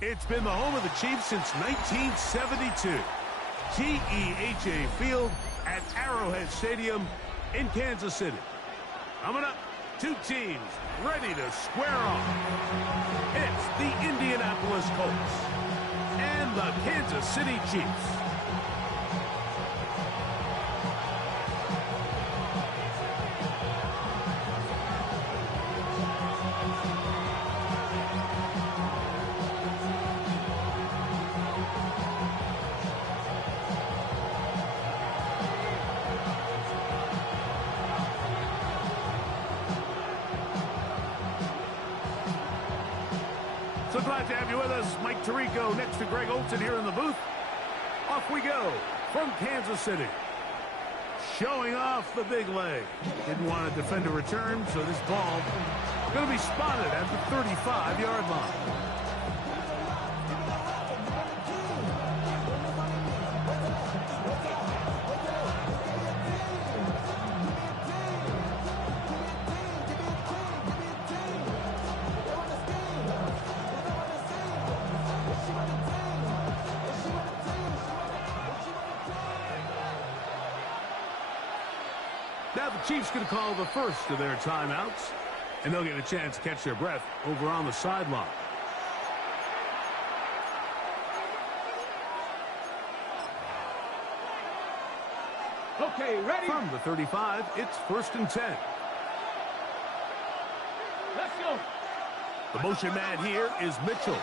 It's been the home of the Chiefs since 1972. GEHA Field at Arrowhead Stadium in Kansas City. Coming up, two teams ready to square off. It's the Indianapolis Colts and the Kansas City Chiefs. So glad to have you with us. Mike Tirico next to Greg Olsen here in the booth. Off we go from Kansas City. Showing off the big leg. Didn't want to defend a return, so this ball going to be spotted at the 35-yard line. Now the Chiefs going to call the first of their timeouts, and they'll get a chance to catch their breath over on the sideline. Okay, ready? From the 35, it's 1st and 10. Let's go. The motion man here is Mitchell.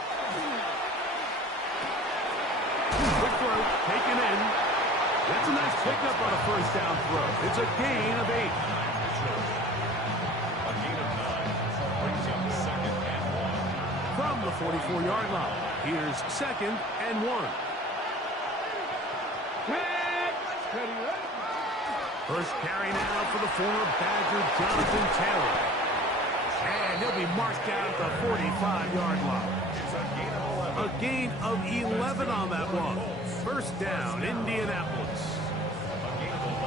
Quick throw, taken in. That's a nice pickup on a first down throw. It's a gain of 8. A gain of 9 brings up 2nd and 1. From the 44-yard line, here's 2nd and 1. First carry now for the former Badger Jonathan Taylor. And he'll be marked down at the 45-yard line. A gain of 11 on that one. First down, Indianapolis.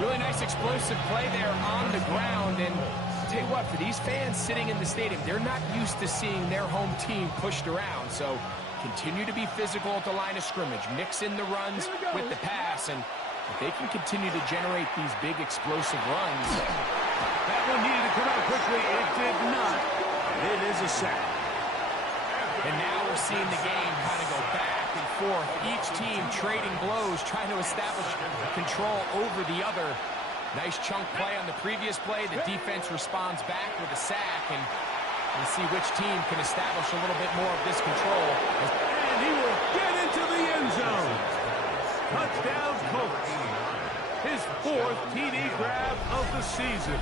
Really nice explosive play there on the ground. And I'll tell you what, for these fans sitting in the stadium, they're not used to seeing their home team pushed around. So continue to be physical at the line of scrimmage. Mix in the runs with the pass. And if they can continue to generate these big explosive runs. That one needed to come out quickly. It did not. It is a sack. And now we're seeing the game kind of go back and forth. Each team trading blows, trying to establish control over the other. Nice chunk play on the previous play. The defense responds back with a sack. And we'll see which team can establish a little bit more of this control. And he will get into the end zone. Touchdown, Colts. His 4th TD grab of the season.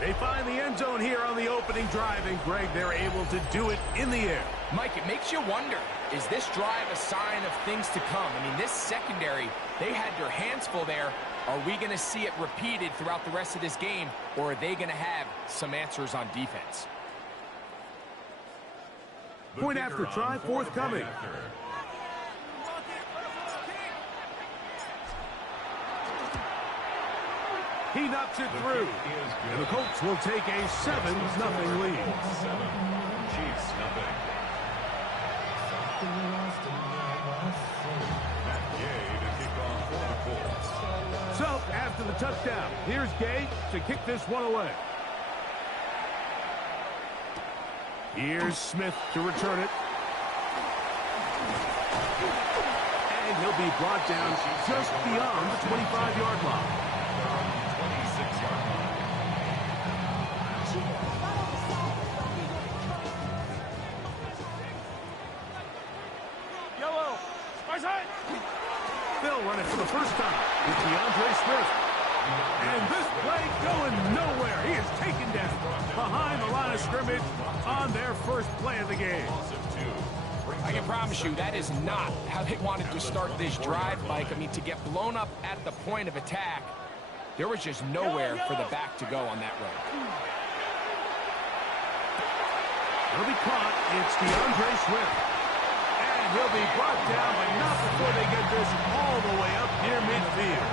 They find the end zone here on the opening drive, and Greg, they're able to do it in the air. Mike, it makes you wonder, is this drive a sign of things to come? I mean, this secondary, they had their hands full there. Are we going to see it repeated throughout the rest of this game, or are they going to have some answers on defense? Point after try, forthcoming. He knocks it through, and the Colts will take a 7-0 lead. 7, Chiefs, nothing. Matt Gay to kick off for the Colts. So, after the touchdown, here's Gay to kick this one away. Here's Smith to return it. And he'll be brought down just beyond the 25-yard line. They'll run it for the first time with DeAndre Swift. And this play going nowhere. He is taken down behind the line of scrimmage on their first play of the game. I can promise you that is not how they wanted to start this drive, Mike. I mean, to get blown up at the point of attack, there was just nowhere for the back to go on that run. He'll be caught. It's DeAndre Swift. And he'll be brought down, but not before they get this all the way up near midfield.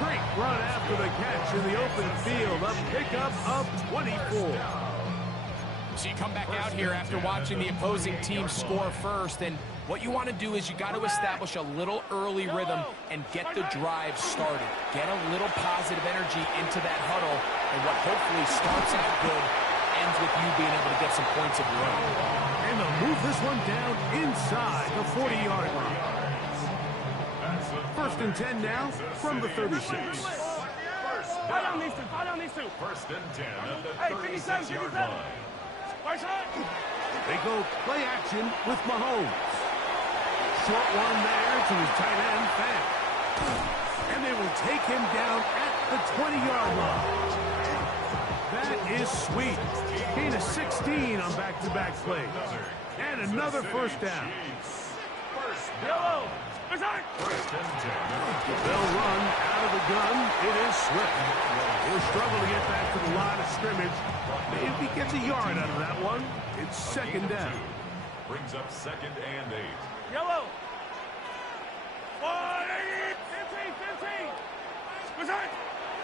Great run after the catch in the open field. A pickup of 24. So you come back out here after watching the opposing team score first, and what you want to do is you got to establish a little early rhythm and get the drive started. Get a little positive energy into that huddle, and what hopefully starts out good ends with you being able to get some points of your own. And they'll move this one down inside the 40-yard line. First and 10 now from the 36. Fall down these two. First and 10 at the 36-yard line. They go play action with Mahomes. Short one there to his tight end, Fan. And they will take him down at the 20-yard line. That is sweet. Gain of 16 on back-to-back plays. And another first down. Yellow. They'll run out of the gun. It is Swift. He'll struggle to get back to the line of scrimmage. If he gets a yard out of that one, it's second down. Brings up second and 8. Yellow. 15.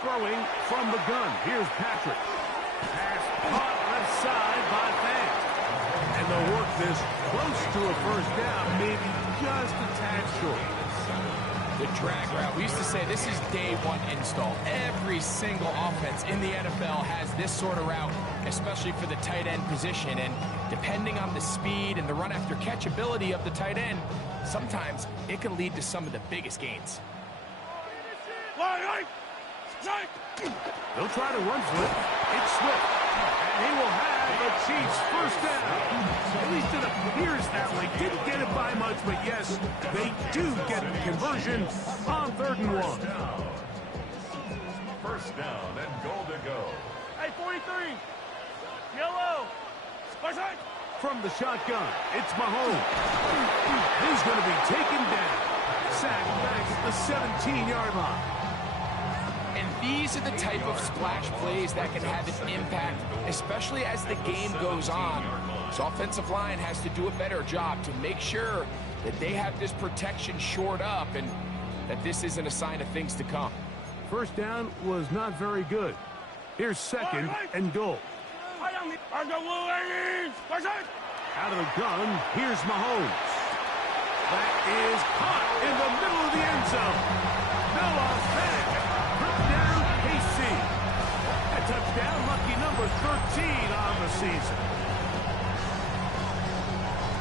Throwing from the gun. Here's Patrick. Pass caught left side by Fan. And they'll work this close to a first down, maybe just a tad short. The drag route. We used to say this is day one install. Every single offense in the NFL has this sort of route, especially for the tight end position. And depending on the speed and the run after catch ability of the tight end, sometimes it can lead to some of the biggest gains. They'll try to run for it. It's Swift. And he will have the Chiefs first down. At least it appears that way. Didn't get it by much, but yes, they do get the conversion on 3rd and 1. First down and goal to go. Hey, 43. Yellow. From the shotgun, it's Mahomes. He's going to be taken down. Sacked back at the 17-yard line. And these are the type of splash plays that can have an impact, especially as the game goes on. So offensive line has to do a better job to make sure that they have this protection shored up and that this isn't a sign of things to come. First down was not very good. Here's second and goal. Out of the gun, here's Mahomes. That is caught in the middle of the end zone. Noah Fant. Down KC. A touchdown, lucky number 13 on the season.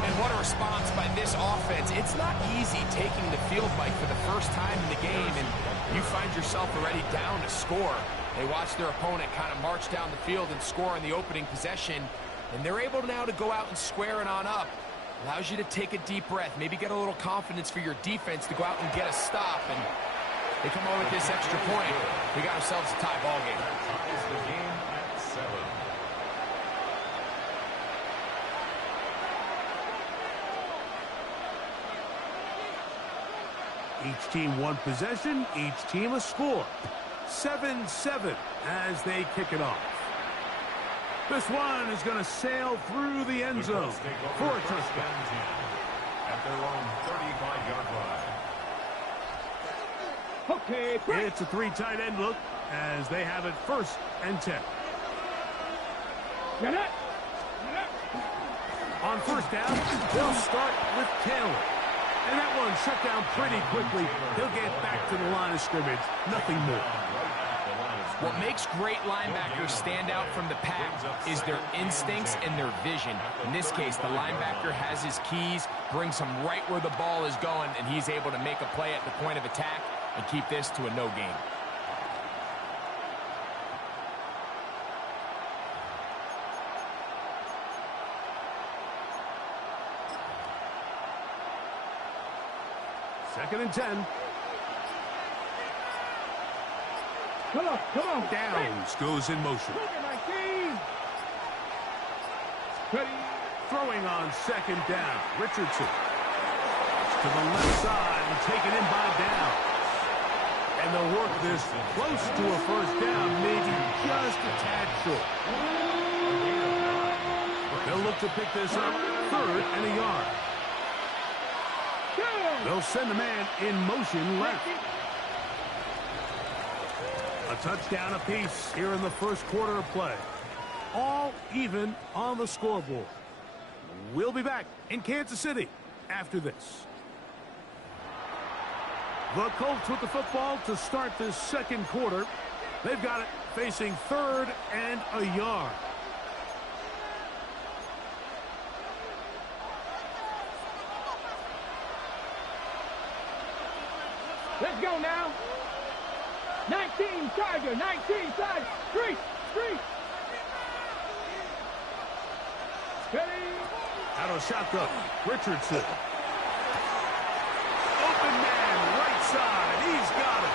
And what a response by this offense. It's not easy taking the field, Mike, for the first time in the game, and you find yourself already down to score. They watch their opponent kind of march down the field and score in the opening possession, and they're able now to go out and square it on up. Allows you to take a deep breath, maybe get a little confidence for your defense to go out and get a stop, and they come over with this extra point. We got ourselves a tie ball game. Ties the game at 7. Each team one possession, each team a score. 7-7 as they kick it off. This one is going to sail through the end zone for a touchdown. At their own 35-yard line. Okay, It's a 3 tight end look as they have it first and 10. On first down, they'll start with Taylor. And that one shut down pretty quickly. He'll get back to the line of scrimmage. Nothing more. What makes great linebackers stand out from the pack is their instincts and their vision. In this case, the linebacker has his keys, brings him right where the ball is going, and he's able to make a play at the point of attack and keep this to a no gain. Second and 10. Come on. Downs goes in motion. Look at my team. Ready. Throwing on second down. Richardson. To the left side and taken in by Downs. And they'll work this close to a first down, maybe just a tad short. They'll look to pick this up, 3rd and a yard. They'll send the man in motion left. A touchdown apiece here in the first quarter of play. all even on the scoreboard. We'll be back in Kansas City after this. The Colts with the football to start this second quarter. They've got it facing 3rd and a yard. Let's go now. 19 Charger, 19 side. Street. Ready. Out of shotgun, Richardson. Open man, right side. He's got it.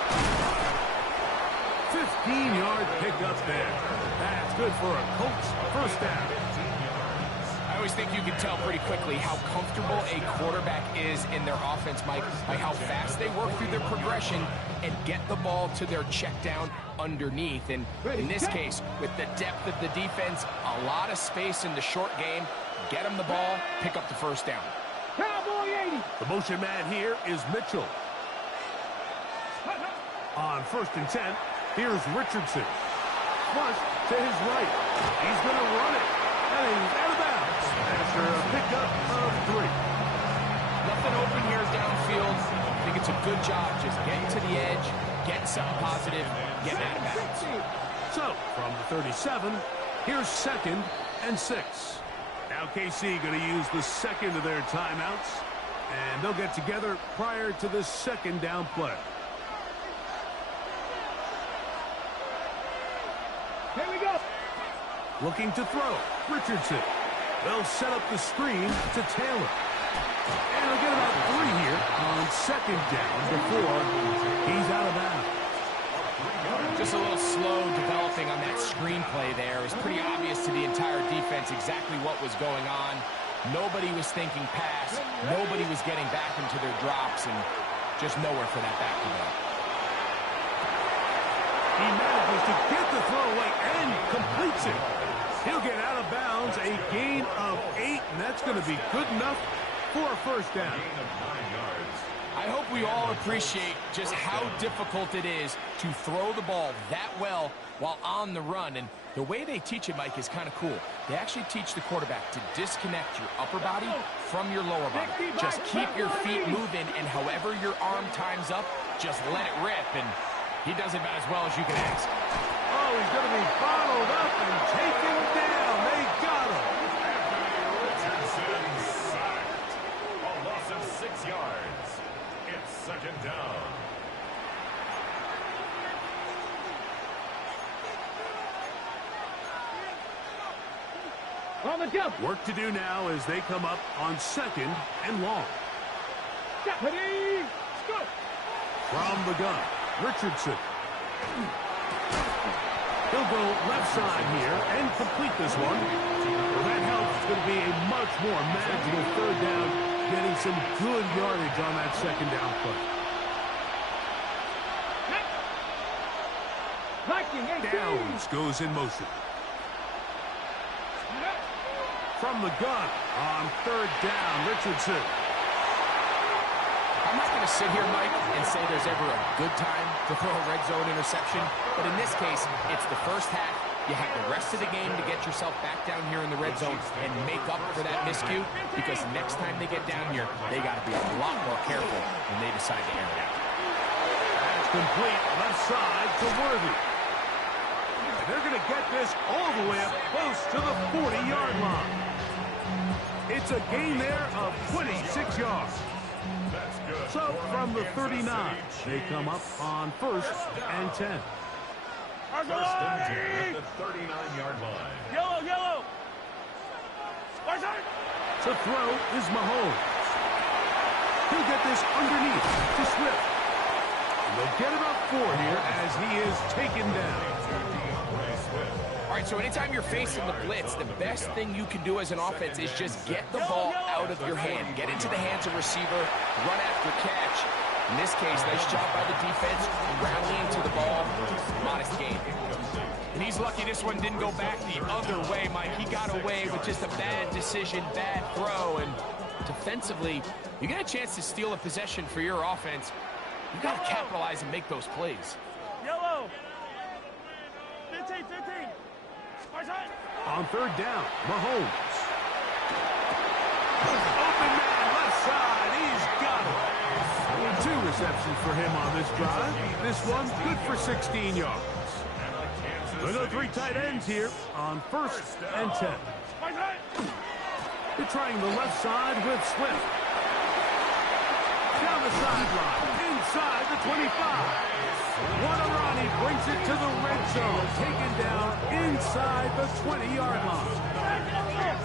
15-yard pickup there. That's good for a Colts first down. I always think you can tell pretty quickly how comfortable a quarterback is in their offense, Mike, by how fast they work through their progression and get the ball to their check down underneath. And in this case, with the depth of the defense, a lot of space in the short game, get them the ball, pick up the first down. Cowboy 80. The motion man here is Mitchell. On 1st and 10, here's Richardson. Flush to his right. He's going to run it. And he's out of bounds after a pickup of 3. Nothing open here downfield. I think it's a good job just getting to the edge, getting something positive, getting out of bounds. So, from the 37, here's 2nd and 6. Now KC going to use the second of their timeouts, and they'll get together prior to this 2nd down play. Here we go. Looking to throw, Richardson. They'll set up the screen to Taylor. And they'll get about 3 here on 2nd down before he's out of bounds. Just a little slow developing on that screenplay there. It was pretty obvious to the entire defense exactly what was going on. Nobody was thinking pass. Nobody was getting back into their drops, and just nowhere for that back to go. He manages to get the throw away and completes it. He'll get out of bounds, a gain of 8, and that's going to be good enough for a first down. I hope we all appreciate just how difficult it is to throw the ball that well while on the run. And the way they teach it, Mike, is kind of cool. They actually teach the quarterback to disconnect your upper body from your lower body. Just keep your feet moving, and however your arm times up, just let it rip. And he does it about as well as you can ask. Oh, he's going to be followed up and taken down. They got him. Richardson sacked. A loss of 6 yards. It's 2nd down. On the jump. Work to do now as they come up on 2nd and long. Ready. Go. From the gun, Richardson. He'll go left side here and complete this one. Well, that helps. It's going to be a much more manageable 3rd down, getting some good yardage on that 2nd down play. Downs goes in motion. From the gun on 3rd down, Richardson. I'm not going to sit here, Mike, and say there's ever a good time to throw a red zone interception, but in this case, it's the first half. You have the rest of the game to get yourself back down here in the red zone and make up for that miscue, because next time they get down here, they got to be a lot more careful when they decide to air it out. That's complete left side to Worthy. And they're going to get this all the way up close to the 40-yard line. It's a gain there of 26 yards. So from the 39, they come up on 1st and 10. First and 10 at the 39-yard line. Yellow. Right side. To throw is Mahomes. He'll get this underneath to Swift. They'll get about 4 here as he is taken down. All right, so anytime you're facing the blitz, the best thing you can do as an offense is just get the ball out of your hand. Get into the hands of receiver, run after catch. In this case, nice job by the defense, rallying to the ball, modest gain. And he's lucky this one didn't go back the other way, Mike. He got away with just a bad decision, bad throw, and defensively, you get a chance to steal a possession for your offense. You got to capitalize and make those plays. Yellow. 15. Right side. On third down, Mahomes. Open man, left side. He's got it. 2 receptions for him on this drive. This one good for 16 yards. We'll go 3 tight ends here on 1st and 10. They're trying the left side with Swift. Down the sideline, inside the 25. What a run, he brings it to the red zone. Taken down inside the 20-yard line.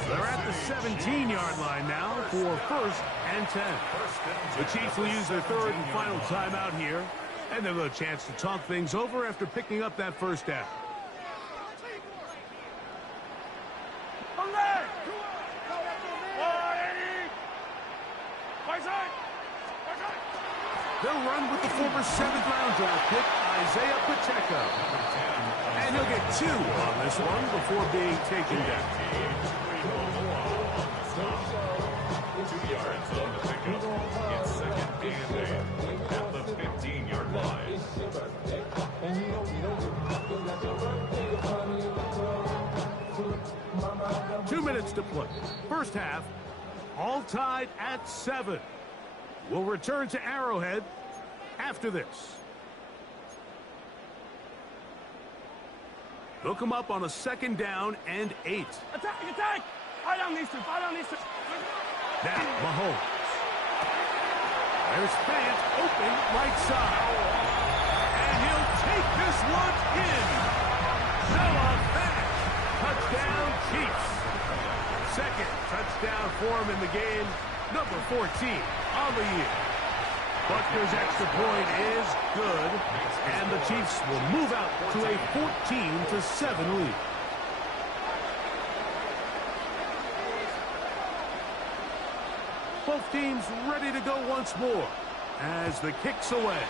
They're at the 17-yard line now for 1st and 10. The Chiefs will use their 3rd and final timeout here. And they'll have a chance to talk things over after picking up that first down. They'll run with the former 7th-round draft pick, Isaiah Pacheco. And he'll get 2 on this one before being taken down. 2 yards on the pickup. It's 2nd and 8 at the 15-yard line. 2 minutes to play. First half, all tied at 7. We'll return to Arrowhead after this. They'll come up on a 2nd down and 8. Attack, attack! Fire down these 2, fire down these 2. Now, Mahomes. There's Fant open right side. And he'll take this one in. Noah Fant. Touchdown, Chiefs. 2nd touchdown for him in the game. Number 14 on the year. Butker's extra point is good, and the Chiefs will move out to a 14-7 lead. Both teams ready to go once more as the kick's away.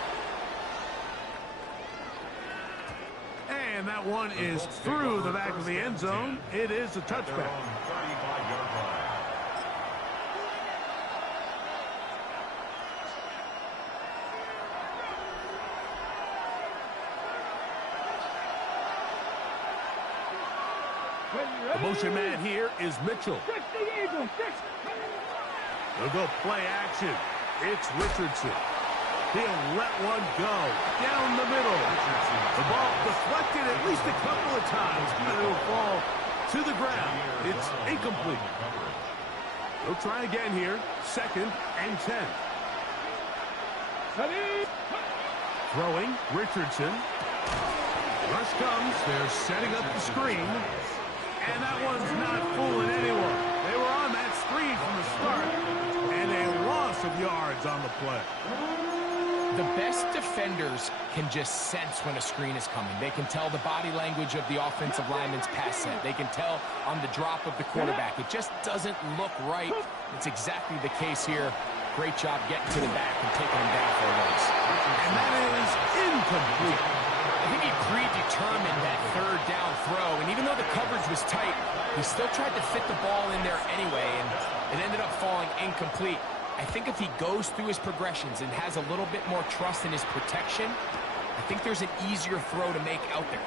And that one is through the back of the end zone. It is a touchback. The motion man here is Mitchell. They'll go play action. It's Richardson. He'll let one go down the middle. The ball deflected at least a couple of times, but it'll fall to the ground. It's incomplete. They'll try again here. 2nd and 10. Throwing, Richardson. Rush comes. They're setting up the screen. And that one's not fooling anyone. They were on that screen from the start. And a loss of yards on the play. The best defenders can just sense when a screen is coming. They can tell the body language of the offensive lineman's pass set. They can tell on the drop of the quarterback. It just doesn't look right. It's exactly the case here. Great job getting to the back and taking him down for a loss. And that is incomplete. I think he predetermined that 3rd down throw, and even though the coverage was tight, he still tried to fit the ball in there anyway, and it ended up falling incomplete. I think if he goes through his progressions and has a little bit more trust in his protection, I think there's an easier throw to make out there.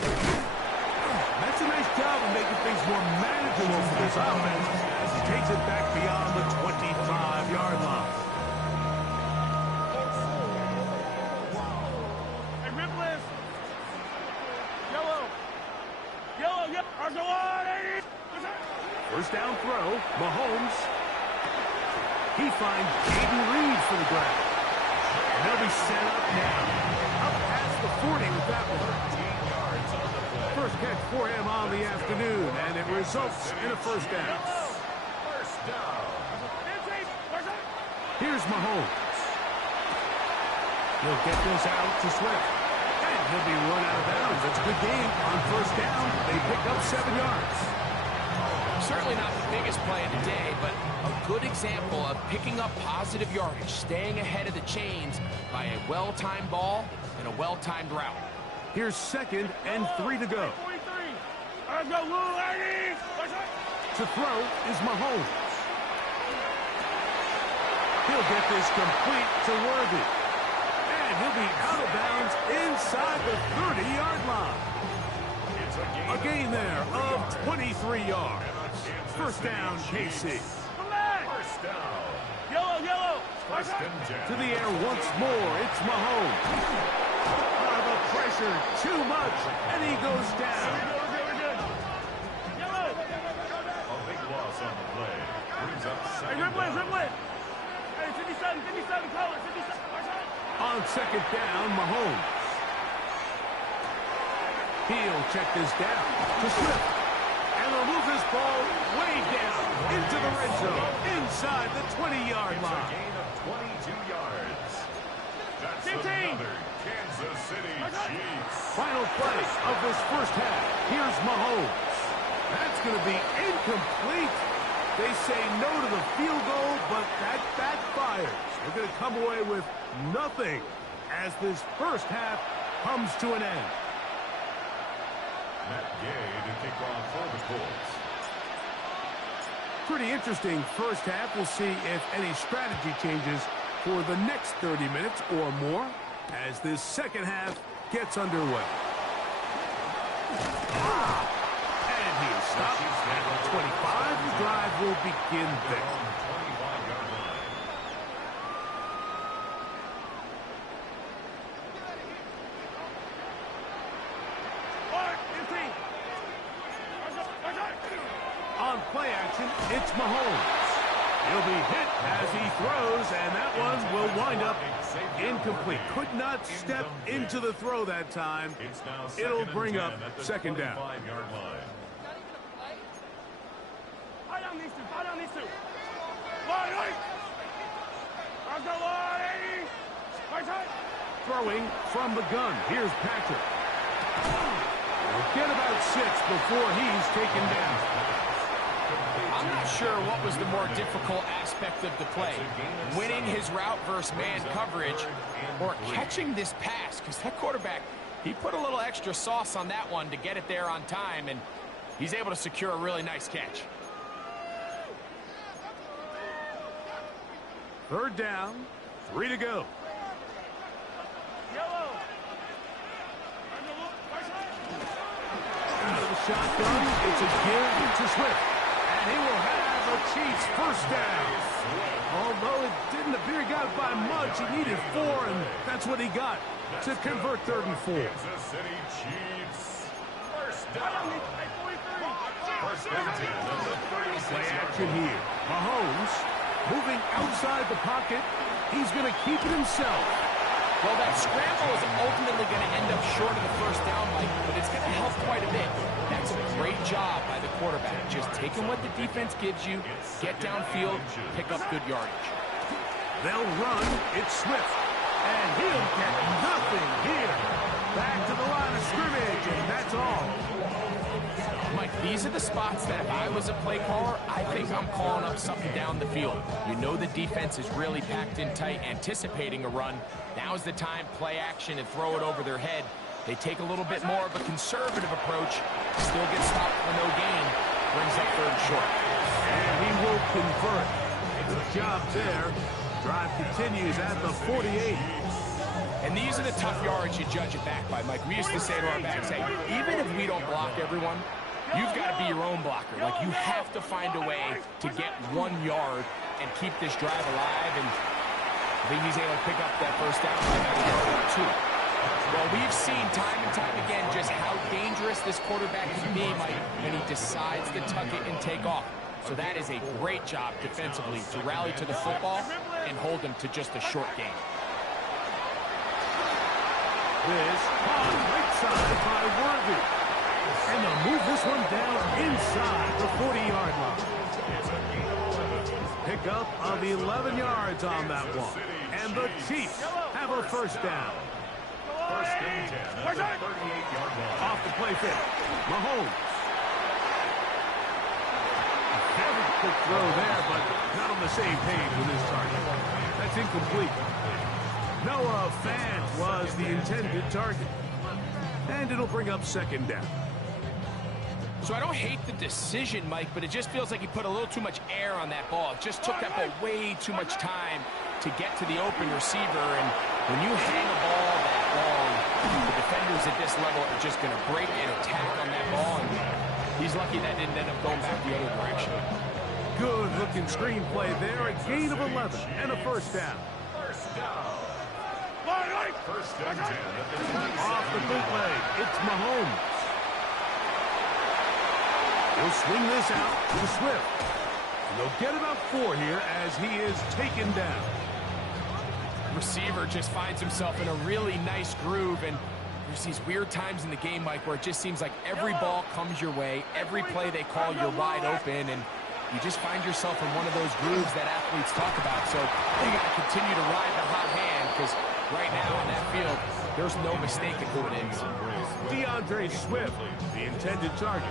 That's a nice job of making things more manageable for this offense as he takes it back beyond the 25-yard line. Hey, Ripley! Yellow! Yellow, yep! First down throw, Mahomes. He finds Jaden Reed for the grab. And they'll be set up now. Up past the 40 with that one. First catch for him on the afternoon, and it results in a first down. Here's Mahomes. He'll get this out to Swift. And he'll be run out of bounds. It's a good game on first down. They pick up 7 yards. Certainly not the biggest play of the day, but a good example of picking up positive yardage, staying ahead of the chains by a well-timed ball and a well-timed route. Here's 2nd and 3 to go. To throw is Mahomes. He'll get this complete to Worthy. And he'll be out of bounds inside the 30-yard line. A gain there of 26. 3 yards. First down, KC. First down. Yellow, yellow. First and 10. To the air once more, it's Mahomes. The pressure, too much, and he goes down. We're good. Yellow. A big loss on the play. Brings up Hey, second rip it, down. rip it. Hey, 57, color, 57. On second down, Mahomes. He'll check this down to Swift. And they'll move this ball way down into the red zone, inside the 20-yard It's a line. gain of 22 yards. That's 15. another Kansas City Chiefs. Final play of this first half. Here's Mahomes. That's going to be incomplete. They say no to the field goal, but that backfires. They're going to come away with nothing as this first half comes to an end. Matt Gay to kick off for the Colts. Pretty interesting first half. We'll see if any strategy changes for the next 30 minutes or more as this second half gets underway. And he is stopped at the 25. The drive will begin there. On the 25-yard line. On play action, it's Mahomes. He'll be hit as he throws, and that one will wind up incomplete. Could not step into the throw that time. It's now It'll second and bring 10 up at the second down. 25-yard line. Fight on these two. Line. Let's go, line. Right. Throwing from the gun. Here's Patrick. We'll get about 6 before he's taken down. I'm not sure what was the more difficult aspect of the play. Winning his route versus man coverage or catching this pass. Because that quarterback, he put a little extra sauce on that one to get it there on time. And he's able to secure a really nice catch. Third down. 3 to go. Yellow. Out of the shotgun. It's a give to Swift. And he will have a Chiefs first down. Although it didn't appear he got by much, he needed 4, and that's what he got to convert 3rd and 4. Kansas City Chiefs. First down. First and 10 at the Play 36-yard action line. here. Mahomes moving outside the pocket. He's going to keep it himself. Well, that scramble is ultimately going to end up short of the first down, Mike, but it's going to help quite a bit. That's a great job by the quarterback. Just taking what the defense gives you, get downfield, pick up good yardage. They'll run. It's Swift. And he'll get nothing here. Back to the line of scrimmage, and that's all. Mike, these are the spots that if I was a play caller, I think I'm calling up something down the field. You know the defense is really packed in tight, anticipating a run. Now's the time, play action and throw it over their head. They take a little bit more of a conservative approach, still get stopped for no gain, brings up 3rd and short. And he will convert. Good job there. Drive continues at the 48. And these are the tough yards you judge it back by, Mike. We used to say to our backs, hey, even if we don't block everyone, you've got to be your own blocker. Like, you have to find a way to get 1 yard and keep this drive alive. And I think he's able to pick up that first down by about 1 yard or 2. Well, we've seen time and time again just how dangerous this quarterback can be, Mike, when he decides to tuck it and take off. So that is a great job defensively to rally to the football and hold him to just a short game. This on right side by Worthy. And they'll move this one down inside the 40-yard line. Pickup of 11 yards on that one. And the Chiefs have a first down. First and 10 at the 38-yard line. Off the play fake. Mahomes. Very quick throw there, but not on the same page with his target. That's incomplete. Noah Fant was the intended target. And it'll bring up second down. So I don't hate the decision, Mike, but it just feels like he put a little too much air on that ball. It just took that ball way too much time to get to the open receiver. And when you hang a ball that long, the defenders at this level are just going to break and attack on that ball. And He's lucky that didn't end up going back the other direction. Good-looking screenplay there. A gain of 11 and a first down. First down. First and 10 at the 26. Off the bootleg, it's Mahomes. He'll swing this out to Swift. And they'll get about 4 here as he is taken down. Receiver just finds himself in a really nice groove, and there's these weird times in the game, Mike, where it just seems like every ball comes your way, every play they call, you're wide open, and you just find yourself in one of those grooves that athletes talk about. So you got to continue to ride the hot hand, because right now on that field, there's no mistaking who it is. DeAndre Swift, the intended target.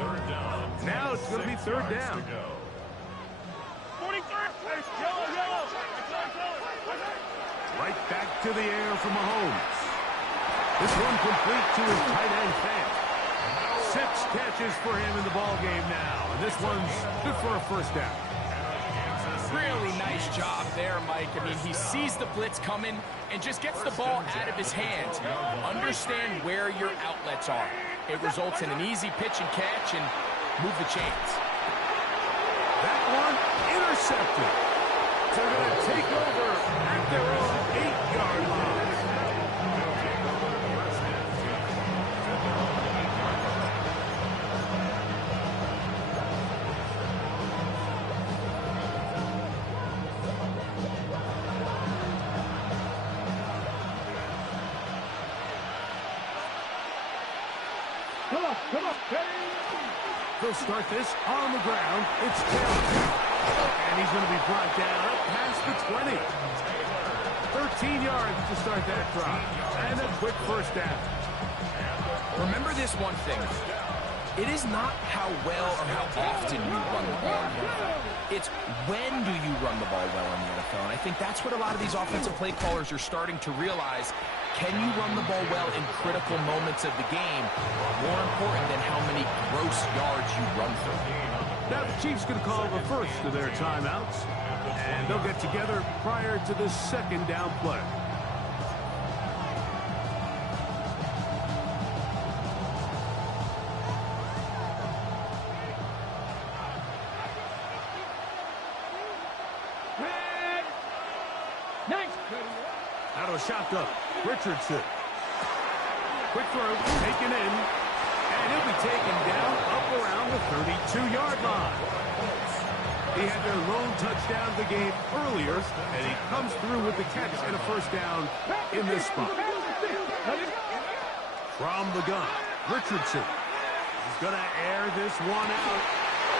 Third down. Now it's going to be third down. 43. Yellow. Right back to the air for Mahomes. This one complete to his tight end Fant. 6 catches for him in the ball game now. And this one's good for a first down. Really nice job there, Mike. I mean, he sees the blitz coming and just gets the ball out of his hands. Understand where your outlets are. It results in an easy pitch and catch and move the chains. That one intercepted. So they're going to take over at their own 8-yard line. Come on. They'll start this on the ground. It's Taylor. And he's going to be brought down past the 20. 13 yards to start that drive. And a quick first down. Remember this one thing. It is not how well or how often you run the ball in the NFL. It's when do you run the ball well in the NFL. And I think that's what a lot of these offensive play callers are starting to realize. Can you run the ball well in critical moments of the game? More important than how many gross yards you run through. Now the Chiefs going to call the first of their timeouts. And they'll get together prior to the second down play. Out of a shotgun, Richardson. Quick throw, taken in, and he'll be taken down up around the 32-yard line. He had their lone touchdown of the game earlier, and he comes through with the catch and a first down in this spot. From the gun, Richardson. He's going to air this one out.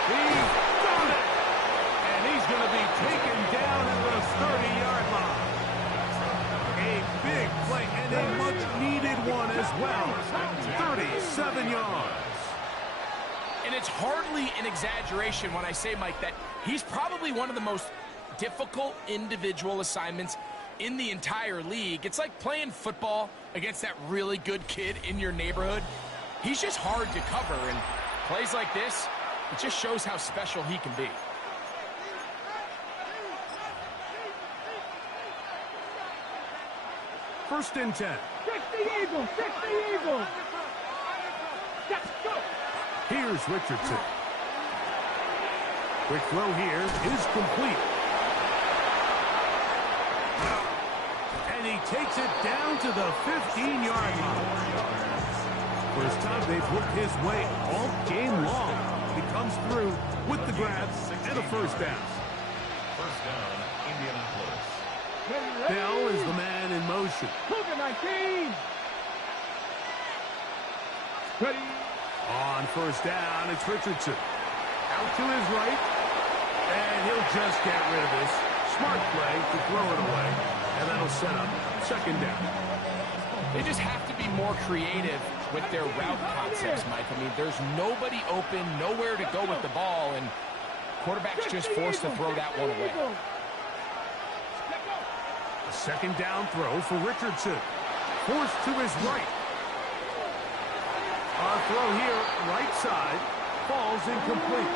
He's done it! And he's going to be taken down at the 30-yard line. A big play and a much-needed one as well. 37 yards. And it's hardly an exaggeration when I say, Mike, that he's probably one of the most difficult individual assignments in the entire league. It's like playing football against that really good kid in your neighborhood. He's just hard to cover, and plays like this, it just shows how special he can be. First and 10. Fix the Eagles. Go. Here's Richardson. Quick throw here is complete. And he takes it down to the 15-yard line. First time they've looked his way all game long. He comes through with the grabs and a first down. First down, Indianapolis. Bell is the man in motion. Cougar 19. Ready. On first down, it's Richardson. Out to his right, and he'll just get rid of this. Smart play to throw it away, and that'll set up second down. They just have to be more creative with their route concepts, Mike. I mean, there's nobody open, nowhere to go with the ball, and quarterback's just forced to throw that one away. A second down throw for Richardson. Forced to his right. Our throw here, right side, falls incomplete.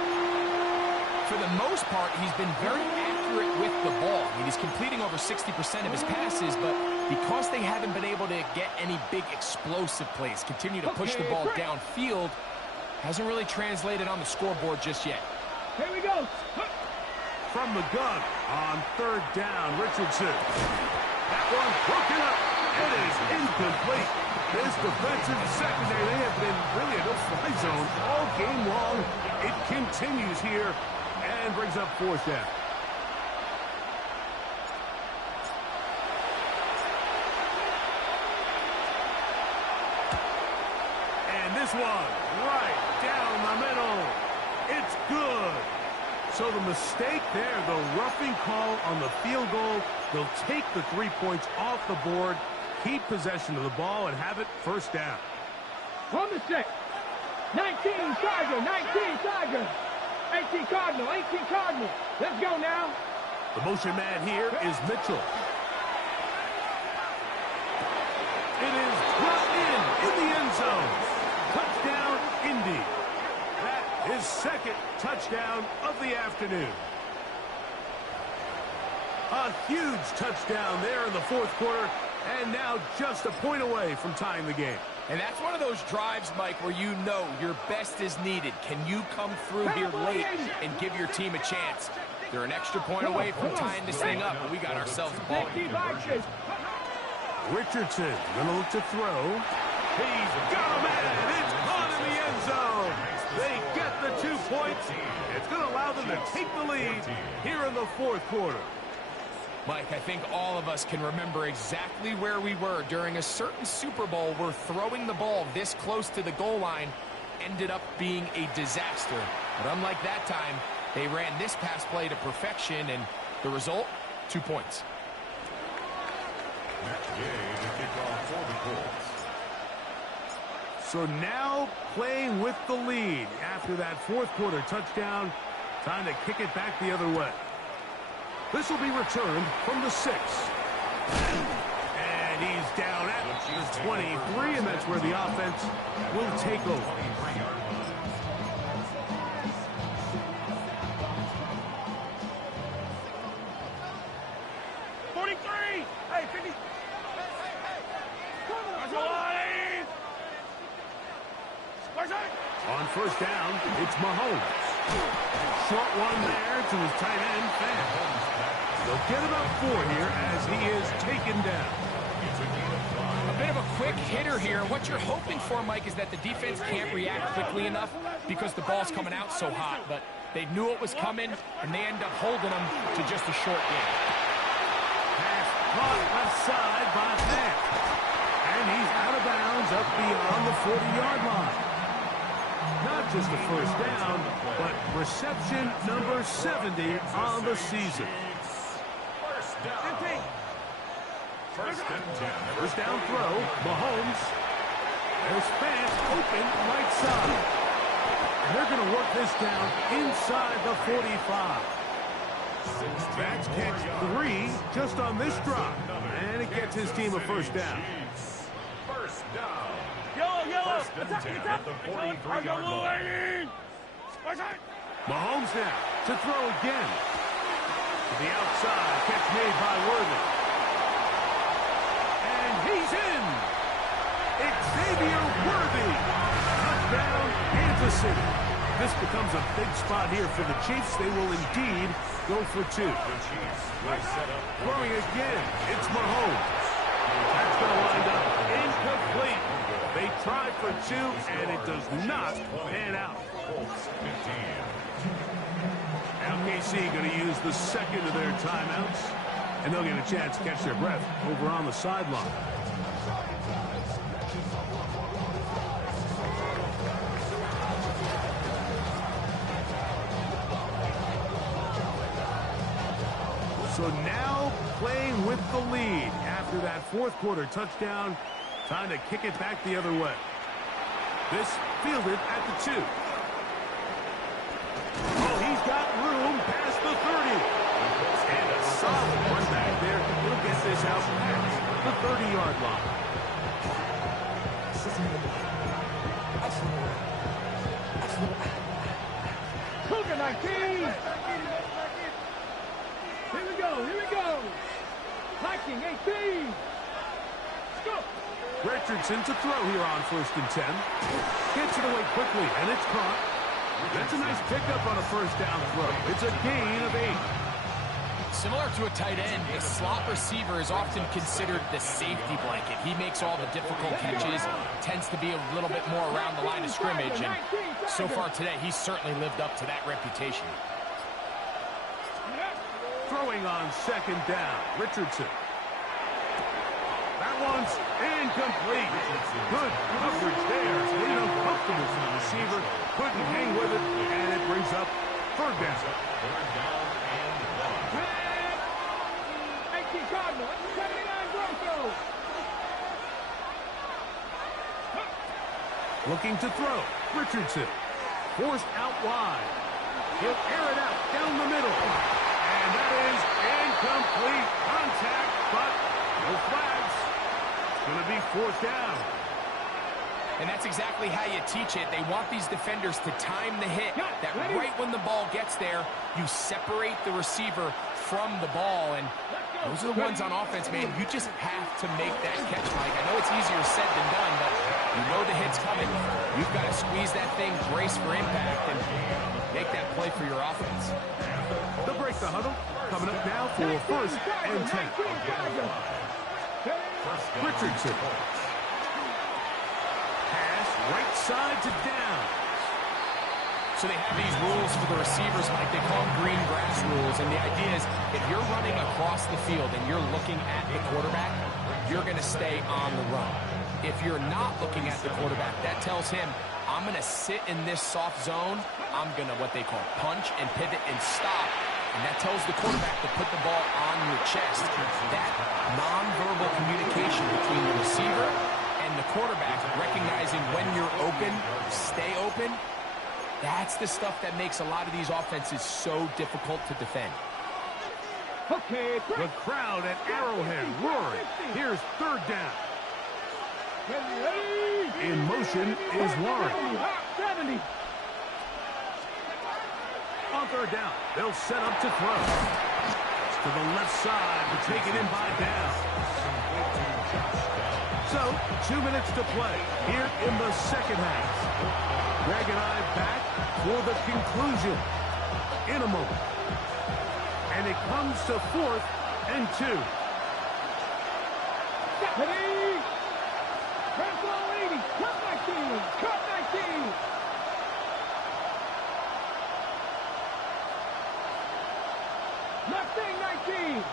For the most part, he's been very accurate with the ball. I mean, he's completing over 60% of his passes, but because they haven't been able to get any big explosive plays, continue to push the ball downfield, Hasn't really translated on the scoreboard just yet. Here we go. From the gun on third down, Richardson. That one broken up. It is incomplete. This defensive secondary, they have been really a no-fly zone all game long. It continues here and brings up fourth down. And this one right down the middle. It's good. So the mistake there, the roughing call on the field goal, they'll take the 3 points off the board, keep possession of the ball, and have it first down. On the set. 19 Tiger, 19 Tiger. 18 Cardinal, 18 Cardinal. Let's go now. The motion man here is Mitchell. It is brought in the end zone. Touchdown, Indy. That is second touchdown of the afternoon. A huge touchdown there in the fourth quarter, and now just a point away from tying the game. And that's one of those drives, Mike, where you know your best is needed. Can you come through here late and give your team a chance? They're an extra point away from tying this thing up, and we got ourselves a ball. Richardson gonna look to throw. He's got a man. It's caught in the end zone. They get the 2 points. It's gonna allow them to take the lead here in the fourth quarter. Mike, I think all of us can remember exactly where we were during a certain Super Bowl where throwing the ball this close to the goal line ended up being a disaster. But unlike that time, they ran this pass play to perfection, and the result, 2 points. So now playing with the lead after that fourth quarter touchdown, time to kick it back the other way. This will be returned from the 6. And he's down at the 23, and that's where the offense will take over. 43. Hey, 50. On first down, it's Mahomes. Short one there to his tight end, Fan. They'll get about 4 here as he is taken down. A bit of a quick hitter here. What you're hoping for, Mike, is that the defense can't react quickly enough because the ball's coming out so hot. But they knew it was coming, and they end up holding them to just a short game. Pass caught left side by Fan. And he's out of bounds up beyond the 40-yard line. Not just a first down, but reception number 70 on the season. First down throw, Mahomes. There's Fant open right side. And they're going to work this down inside the 45. Bats catch 3 just on this drop. And it gets his team a first down. First down. Yellow. Attack at the 43-yard line. Mahomes now to throw again. To the outside, catch made by Worthy. And he's in. It's Xavier Worthy. Touchdown, Kansas City. This becomes a big spot here for the Chiefs. They will indeed go for 2. Throwing again, it's Mahomes. That's going to wind up incomplete. They tried for 2, and it does not pan out. Now KC going to use the second of their timeouts, and they'll get a chance to catch their breath over on the sideline. So now playing with the lead after that fourth quarter touchdown. Time to kick it back the other way. This fielded at the 2. Oh, he's got room past the 30. And a solid one back there. He'll get this out past the 30-yard line. Cougar 19. Here we go. Hiking 18. Let's go. Richardson to throw here on 1st and 10. Gets it away quickly, and it's caught. That's a nice pickup on a first down throw. It's a gain of 8. Similar to a tight end, a slot receiver is often considered the safety blanket. He makes all the difficult catches, tends to be a little bit more around the line of scrimmage, and so far today, he's certainly lived up to that reputation. Throwing on 2nd down, Richardson. That one's incomplete. Good coverage there. It's made uncomfortable for the receiver. Couldn't hang with it, and it brings up 3rd down. 18 Cardinal, 79 Broncos. Looking to throw. Richardson. Forced out wide. He'll air it out down the middle. And that is incomplete. Contact, but no flags. It's going to be 4th down. And that's exactly how you teach it. They want these defenders to time the hit, that right when the ball gets there, you separate the receiver from the ball. And those are the ones on offense, man. You just have to make that catch, Mike. I know it's easier said than done, but you know the hit's coming. You've got to squeeze that thing, brace for impact, and make that play for your offense. They'll break the huddle. Coming up now for 1st and 10. Richardson. Pass right side to down. So they have these rules for the receivers, Mike. They call them green grass rules. And the idea is if you're running across the field and you're looking at the quarterback, you're going to stay on the run. If you're not looking at the quarterback, that tells him, I'm going to sit in this soft zone. I'm going to what they call punch and pivot and stop. And that tells the quarterback to put the ball on your chest. That nonverbal communication between the receiver and the quarterback, recognizing when you're open, stay open, that's the stuff that makes a lot of these offenses so difficult to defend. Okay, the crowd at Arrowhead roaring. Here's 3rd down. In motion is Warren. 70. On 3rd down, they'll set up to throw. To the left side to take it in by down. So, 2 minutes to play here in the 2nd half. Greg and I back for the conclusion in a moment. And it comes to 4th and 2. Stephanie! Transball 80, cut 19, cut 19. Mustang 19.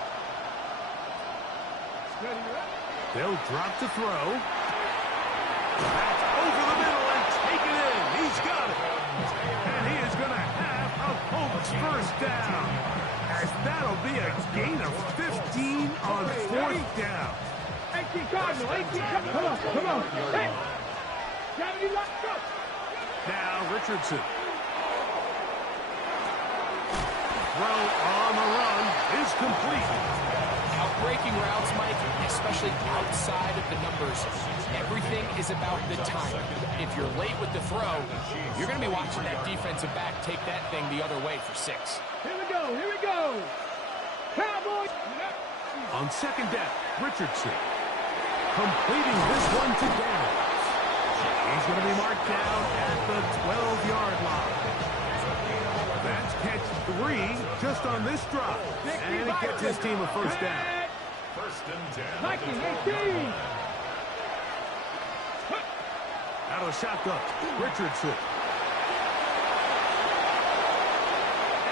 They'll drop to throw. That's over the middle and take it in. He's got it. And he is going to have a Colts 1st down. As that'll be a gain of 15 on 4th down. 18 Cardinal, 18 Cardinal. Come on, come on. Hey. 70, let's go. Now Richardson. Throw on the run is complete. Breaking routes, Mike, especially outside of the numbers, everything is about the time. If you're late with the throw, you're going to be watching that defensive back take that thing the other way for 6. Here we go, here we go. Cowboys. On 2nd down, Richardson completing this one to Downs. He's going to be marked down at the 12-yard line. That's catch 3 just on this drop. And it gets his team a 1st down. 1st and 10. 19, 18. Out of the shotgun, Richardson.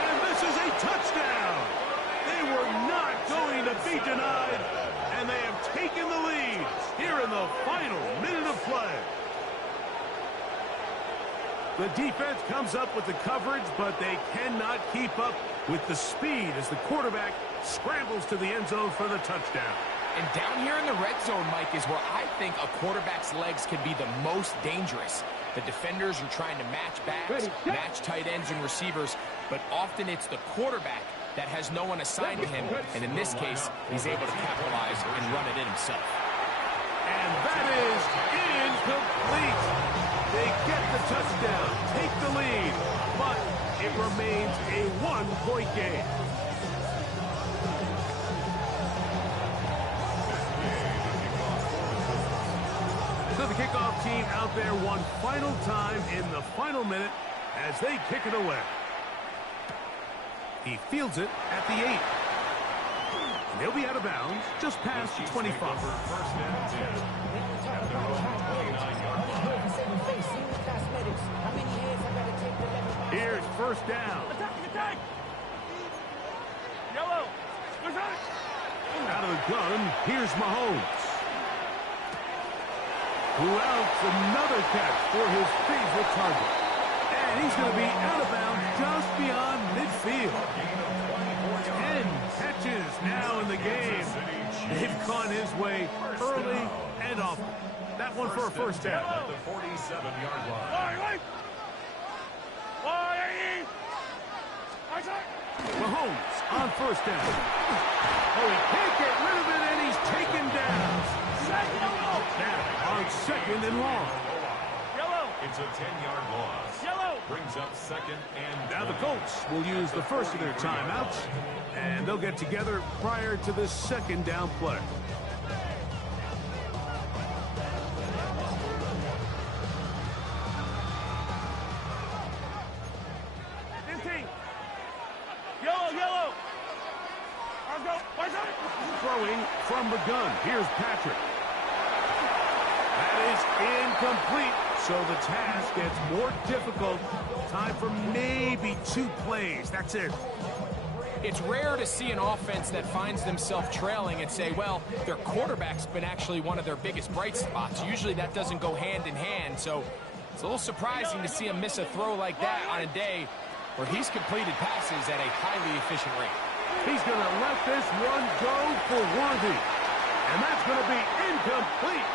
And this is a touchdown. They were not going to be denied, and they have taken the lead here in the final minute of play. The defense comes up with the coverage, but they cannot keep up with the speed as the quarterback scrambles to the end zone for the touchdown. And down here in the red zone, Mike, is where I think a quarterback's legs can be the most dangerous. The defenders are trying to match backs, match tight ends and receivers, but often it's the quarterback that has no one assigned to him, and in this case, he's able to capitalize and run it in himself. And that is incomplete. They get the touchdown, take the lead, but it remains a 1-point game. got the kickoff team out there one final time in the final minute as they kick it away. He fields it at the 8. And he'll be out of bounds just past the 25. First and 10. At their own 29-yard line. Here's first down. Attack! Yellow! Out of the gun, here's Mahomes. Who outs another catch for his favorite target. And he's going to be out of bounds just beyond midfield. 10 catches now in the game. They've gone his way early and often. That one for a first down. At the 47-yard line. Mahomes on first down. Oh, he can't get rid of it, and he's taken down. Now on second and long. It's a 10-yard loss. Brings up second and Now the 20. Colts will use the first of their timeouts, and they'll get together prior to this second down play. Throwing from the gun. Here's Patrick. That is incomplete. So the task gets more difficult. Time for maybe 2 plays. That's it. It's rare to see an offense that finds themselves trailing and say, well, their quarterback's been actually one of their biggest bright spots. Usually that doesn't go hand in hand. So it's a little surprising to see him miss a throw like that on a day where he's completed passes at a highly efficient rate. He's going to let this one go for Worthy. And that's going to be incomplete.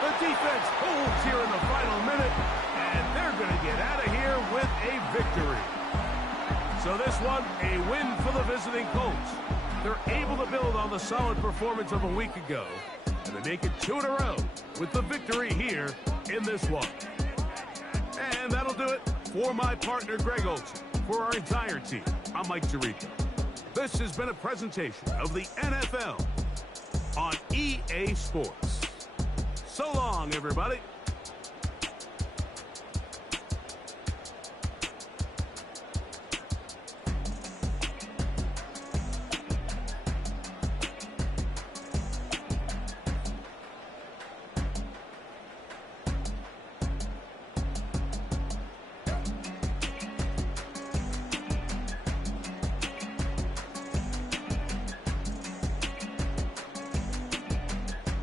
The defense holds here in the final minute, and they're going to get out of here with a victory. So this one, a win for the visiting Colts. They're able to build on the solid performance of a week ago, and they make it 2 in a row with the victory here in this one. And that'll do it for my partner, Greg Olson. For our entire team, I'm Mike Tirico. This has been a presentation of the NFL on EA Sports. So long, everybody.